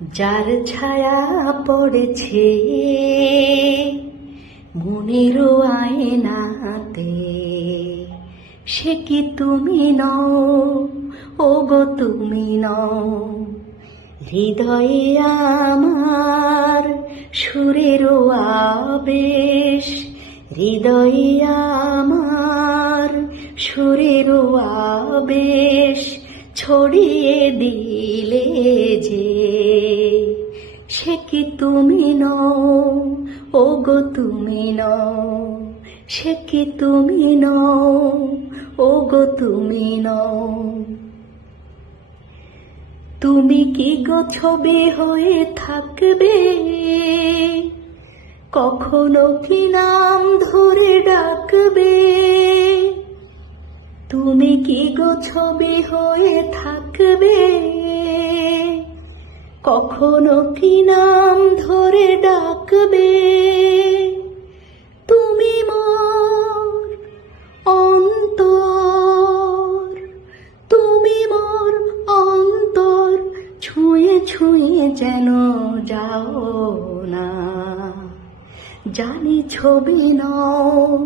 যার ছায়া পড়েছে মনের আয়নাতে, সে কি তুমি নও? ও গো তুমি নও। হৃদয়ে আমার সুরের আবেশ, হৃদয়ে আমার সুরের আবেশ ছড়িয়ে দিলে যে, সে কি তুমি নও? ও গো তুমি নও। সে কি তুমি নও? ও গো তুমি নও। তুমি কি গো ছবি হয়ে থাকবে? কখনো কি নাম ধরে ডাকবে? তুমি কি গো ছবি হয়ে থাকবে? কখনো কি নাম ধরে ডাকবে? তুমি মোর অন্তর, তুমি মোর অন্তর, ছুঁয়ে ছুঁয়ে যেন যাও না। জানি ছবি নও,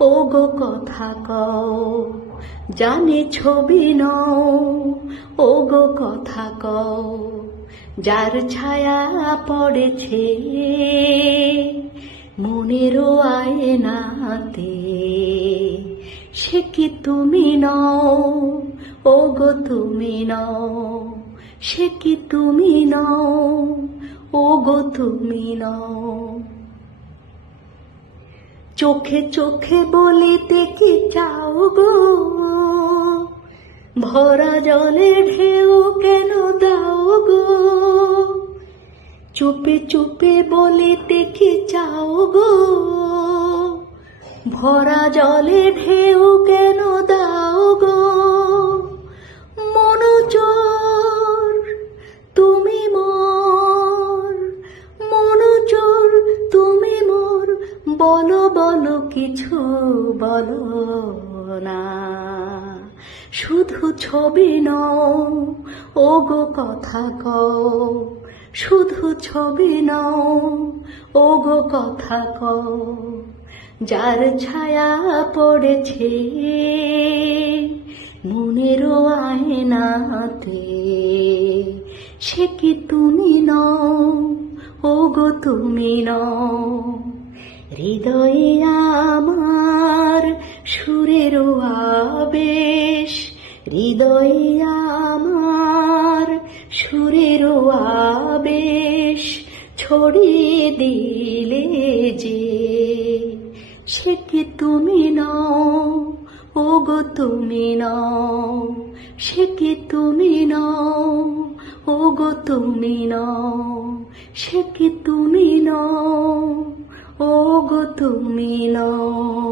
ও গো কথা কও। জানি ছবি নও, ও গো কথা কও। যার ছায়া পড়েছে মনের আয়নাতে, সে কি তুমি নও? ও গো তুমি নও। সে কি তুমি নও? ও গো তুমি নও। চোখে চোখে বলিতে কি চাও গো? ভরা জলে ঢেউ কেন দাও গো? চুপে চুপে বলিতে কি চাও গো? ভরা জলে ঢেউ কেন দাও গো? মনোচোর তুমি মোর, মনোচোর তুমি মোর, বলো বলো কিছু বলো না। শুধু ছবি নও, ও গো কথা কও। শুধু ছবি নও, ও গো কথা কও। যার ছায়া পড়েছে মনের আয়নাতে, সে কি তুমি নও? ও গো তুমি নও। হৃদয়ে আমার সুরের আবেশ, হৃদয়ে আমার সুরের আবেশ ছড়িয়ে দিলে যে, সে কি তুমি নও? ও গো তুমি নও। সে কি তুমি নও? ও গো তুমি নও। সে কি তুমি নও? ও গো তুমি নও।